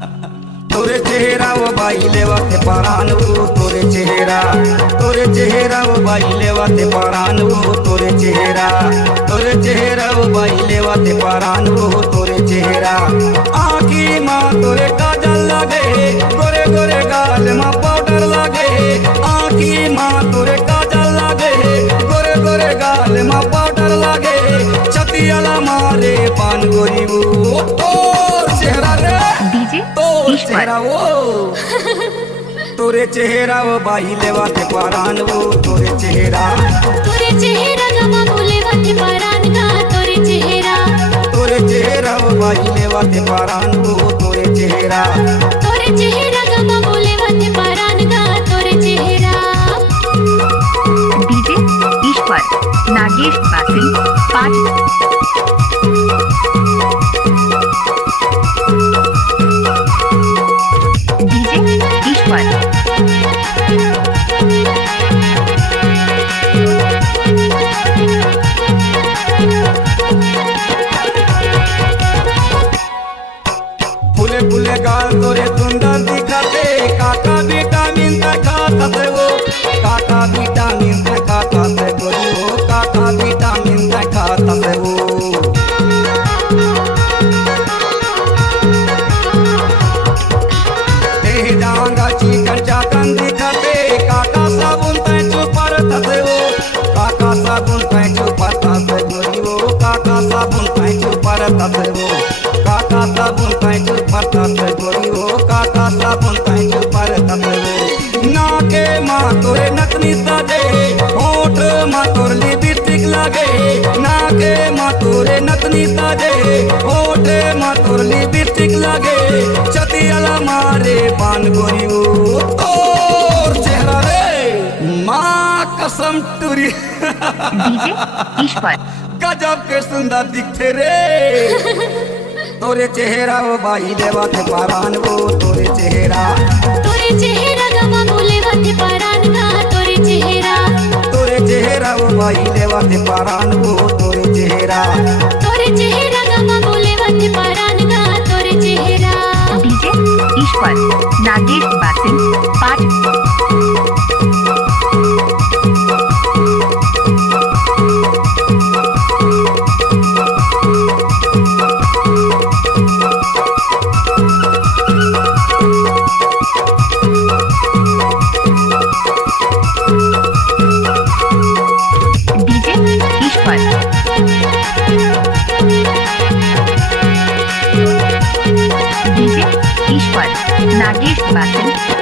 तोरे चेहरा वो बाई लेवाते परान वो तोरे चेहरा वो बाई लेवाते परान वो तोरे चेहरा वो बाई लेवाते परान वो तोरे चेहरा। आँखी माँ तोरे काजल लगे, गोरे गोरे गाल माँ पाउडर लगे। आँखी माँ तोरे काजल लगे, गोरे गोरे गाल माँ पाउडर लगे। छतियाला मारे पान गोरी वो तोर चेहरा रे तोर चेहरा वो तोरे चेहरा वो बाई लेवाते परान वो तोरे चेहरा गमा लेवाते परान का तोरे चेहरा वो बाई लेवाते परान वो तोरे चेहरा गमा लेवाते परान का तोरे चेहरा। डीजे ईश्वर नागेश बासिंग पाठ। फुले फुले गाल तोरे सुंदर दिखते, काका विटामिन खाता से वो, काका विटामिन खाता से गोरी हो, काका विटामिन खाता से वो। डांगा चिकन चाकन दिखते, काका साबुन पैंचू पर थसे वो, काका साबुन पैंचू पर थसे गोरी हो, काका साबुन पैंचू पर थसे वो, काका साबुन पैंचू पर थसे गोरी हो, काका साबुन पैंचू पर थसे वो। नाके माँ तोरे नकनी सजे, होठ माँ तोर लिपस्टिक लगे। नाके माँ तोरे नकनी सजे, होठ माँ तोर लिपस्टिक लगे। छतियाला मारे पान गोरी वो तोर चेहरा रे माँ कसम टूरी। डीजे ईश्वर गजब के सुंदर दिखते रे तोरे चेहरा वो बाई लेवाते परान वो तोरे चेहरा गमा लेवाते परान का तोरे चेहरा वो बाई लेवाते परान वो तोरे चेहरा गमा लेवाते परान का तोरे चेहरा। डीजे ईश्वर नागेश बासिंग पाठ। डीजे ईश्वर नागेश बासिंग